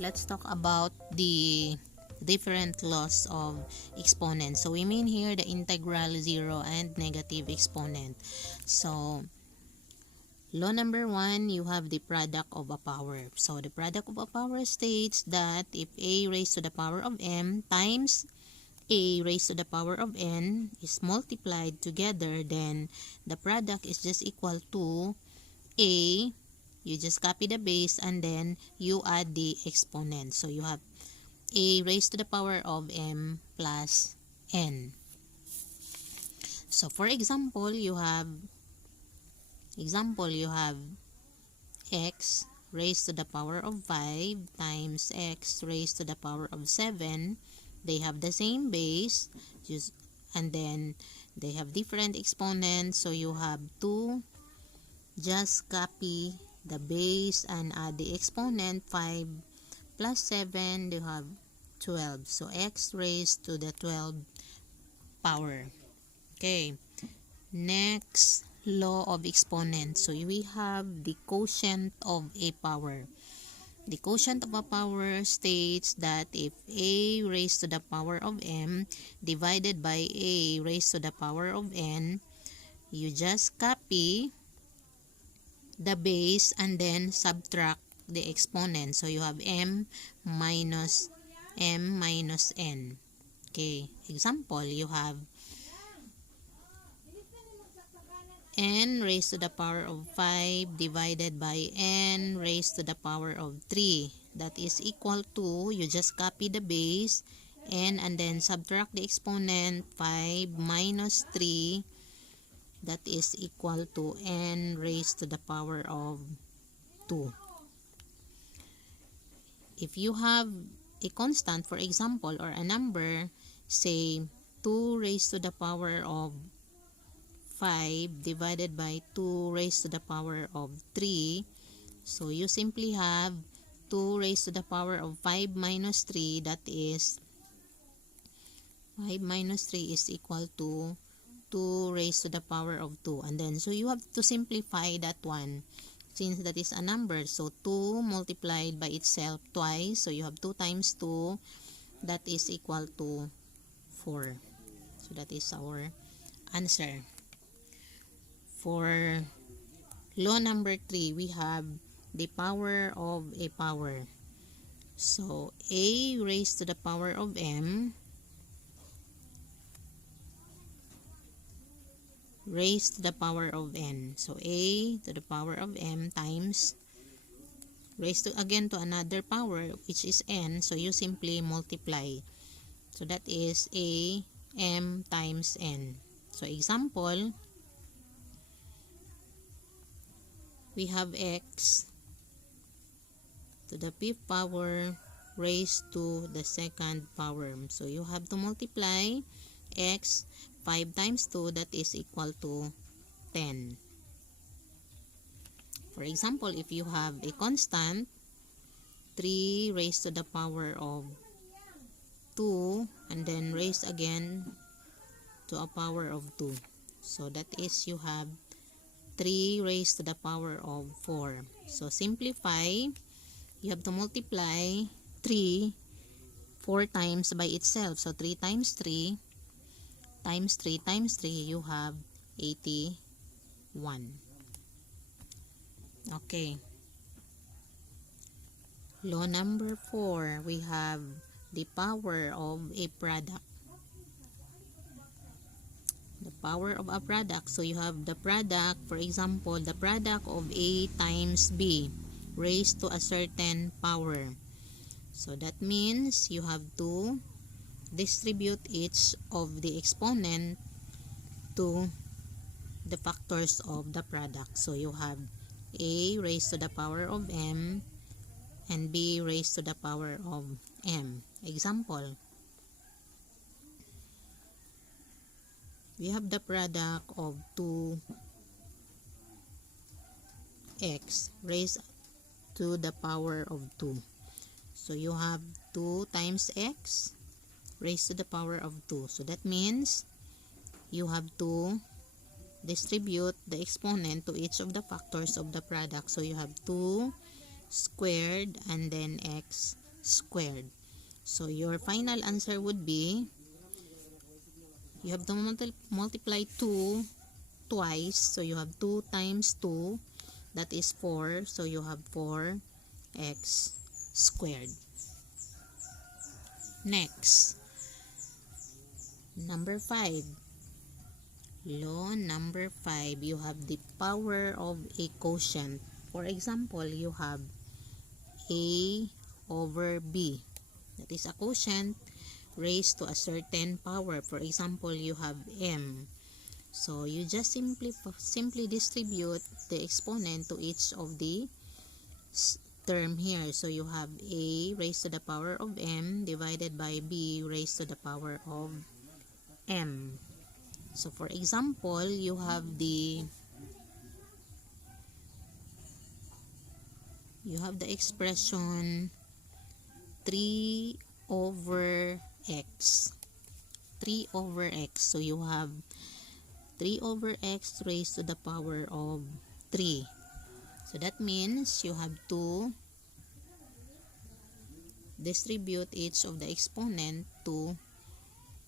let's talk about the different laws of exponents. So we mean here the integral, zero, and negative exponent. So law number 1, you have the product of a power. So the product of a power states that if a raised to the power of m times a raised to the power of n is multiplied together, then the product is just equal to a. You just copy the base and then you add the exponent. So you have a raised to the power of m plus n. So for example, you have x raised to the power of 5 times x raised to the power of 7. They have the same base, and then they have different exponents. So you have to just copy the base and add the exponent. 5 plus 7, you have 12. So x raised to the 12 power. Okay. Next, law of exponents. So we have the quotient of a power. The quotient of a power states that if a raised to the power of m divided by a raised to the power of n, you just copy the base and then subtract the exponent. So you have m minus n. Okay, example, you have n raised to the power of 5 divided by n raised to the power of 3. That is equal to, you just copy the base n and then subtract the exponent. 5 minus 3, that is equal to n raised to the power of 2. If you have a constant, for example, or a number, say 2 raised to the power of 5 divided by 2 raised to the power of 3. So you simply have 2 raised to the power of 5 minus 3. That is 5 minus 3 is equal to 2 raised to the power of 2. And then so you have to simplify that one since that is a number. So 2 multiplied by itself twice. So you have 2 times 2. That is equal to 4. So that is our answer. For law number 3, we have the power of a power. So a raised to the power of m raised to the power of n. So a to the power of m times raised to again to another power, which is n. So you simply multiply. So that is a m times n. So example, we have x to the 5th power raised to the 2nd power. So you have to multiply x 5 times 2, that is equal to 10. For example, if you have a constant 3 raised to the power of 2 and then raised again to a power of 2. So that is you have 3 raised to the power of 4. So simplify, you have to multiply 3 4 times by itself. So 3 times 3 times 3 times 3, you have 81. Okay. Law number 4, we have the power of a product. The power of a product. So you have the product, for example, the product of a times b raised to a certain power. So that means you have to distribute each of the exponent to the factors of the product. So you have a raised to the power of m and b raised to the power of m. Example, we have the product of 2x raised to the power of 2. So you have 2 times x raised to the power of 2. So that means you have to distribute the exponent to each of the factors of the product. So you have 2 squared and then x squared. So your final answer would be, you have to multiply 2 twice. So you have 2 times 2, that is 4. So you have 4x squared. Next, number 5. Law number 5, you have the power of a quotient. For example, you have a over b. That is a quotient raised to a certain power. For example, you have m. So you just simply distribute the exponent to each of the term here. So you have a raised to the power of m divided by b raised to the power of m. So for example, you have the expression 3 over x. 3 over x. So you have 3 over x raised to the power of 3. So that means you have to distribute each of the exponent to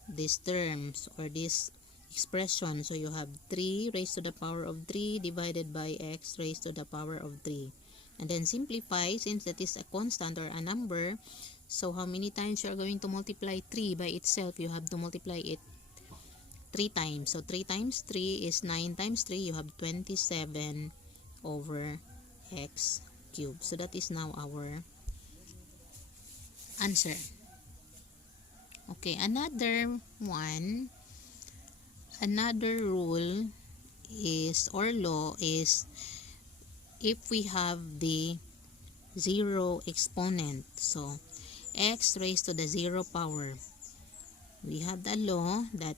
these terms or this expression. So you have 3 raised to the power of 3 divided by x raised to the power of 3. And then simplify, since that is a constant or a number. So how many times you are going to multiply 3 by itself? You have to multiply it 3 times. So 3 times 3 is 9 times 3. You have 27 over x cubed. So that is now our answer. Okay, another rule is, or law is, if we have the zero exponent, so x raised to the 0 power, we have the law that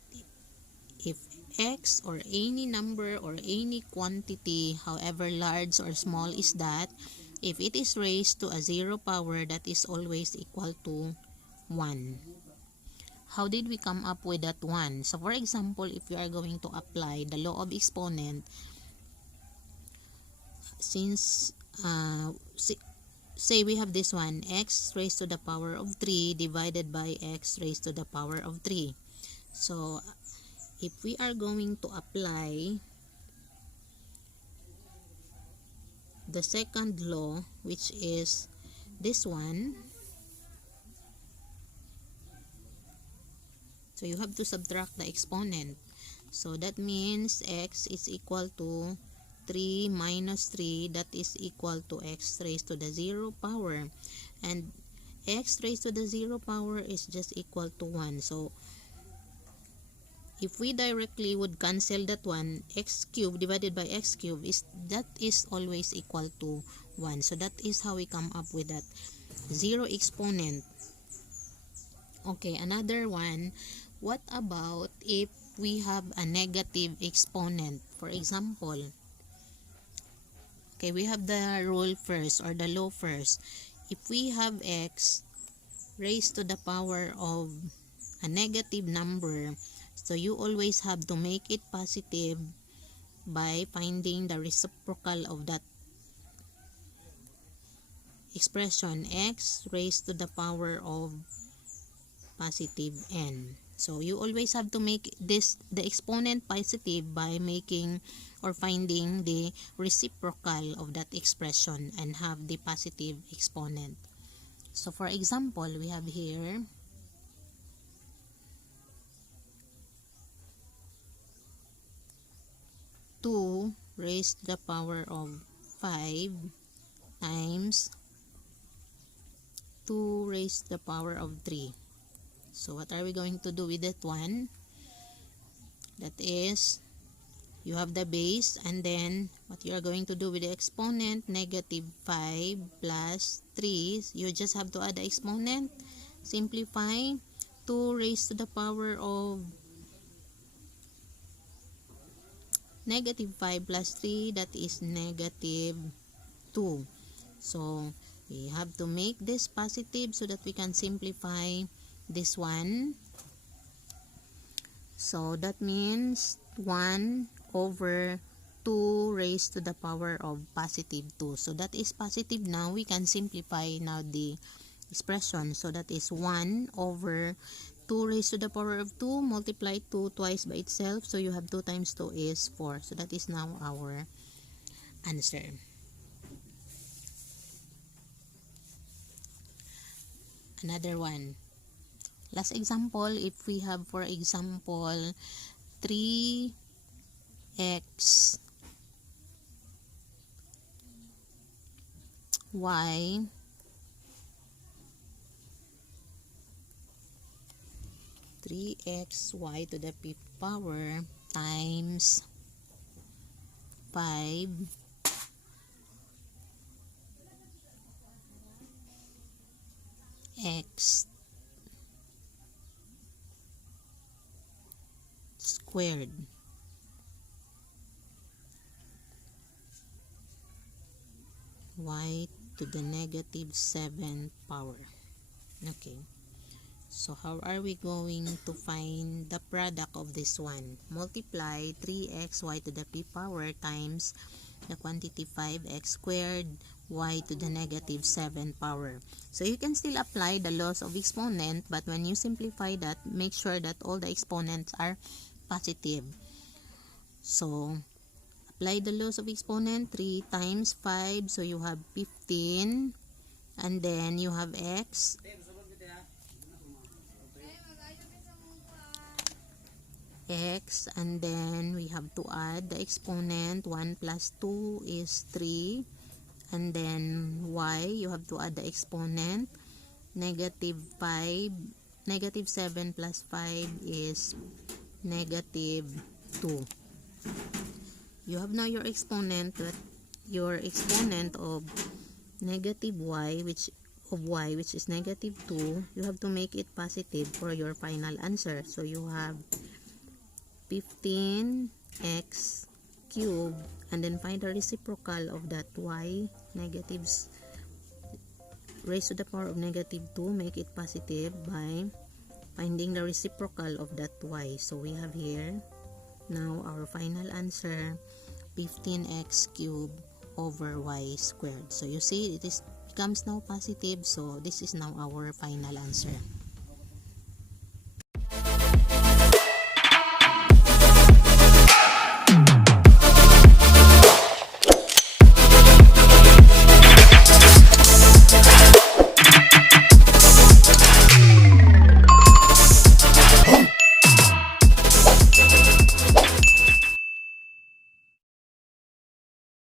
if x or any number or any quantity, however large or small is that, if it is raised to a 0 power, that is always equal to 1. How did we come up with that 1? So for example, if you are going to apply the law of exponent, since say we have this one, x raised to the power of 3 divided by x raised to the power of 3. So if we are going to apply the second law, which is this one, so you have to subtract the exponent. So that means x is equal to 3 minus 3, that is equal to x raised to the 0 power. And x raised to the 0 power is just equal to 1. So if we directly would cancel that one, x cubed divided by x cubed is always equal to 1. So that is how we come up with that zero exponent. Okay, another one. What about if we have a negative exponent? For example, okay, we have the rule first or the law first. If we have x raised to the power of a negative number, so you always have to make it positive by finding the reciprocal of that expression, x raised to the power of positive n. So you always have to make the exponent positive by making or finding the reciprocal of that expression and have the positive exponent. So for example, we have here 2 raised to the power of 5 times 2 raised to the power of 3. So what are we going to do with that one? That is, you have the base, and then what you are going to do with the exponent, negative 5 plus 3, you just have to add the exponent. Simplify, 2 raised to the power of negative 5 plus 3, that is negative 2. So we have to make this positive so that we can simplify this one. So that means 1 over 2 raised to the power of positive 2. So that is positive now. We can simplify now the expression. So that is 1 over 2 raised to the power of 2, multiply 2 twice by itself. So you have 2 times 2 is 4. So that is now our answer. Another one. Last example, if we have, for example, 3x y 3xy to the p power times 5 x squared y to the negative 7 power. Okay. So how are we going to find the product of this one? Multiply 3xy to the p power times the quantity 5x squared y to the negative 7 power. So you can still apply the laws of exponent, but when you simplify that, make sure that all the exponents are positive. So apply the laws of exponent. 3 times 5, so you have 15, and then you have x and then we have to add the exponent. 1 plus 2 is 3, and then y, you have to add the exponent. Negative 7 plus 5 is negative 2. You have now your exponent, of negative y, which is negative 2. You have to make it positive for your final answer. So you have 15x cubed, and then find the reciprocal of that y, negatives raised to the power of negative 2. Make it positive by finding the reciprocal of that y. So we have here now our final answer, 15x cubed over y squared. So you see, it becomes now positive. So this is now our final answer.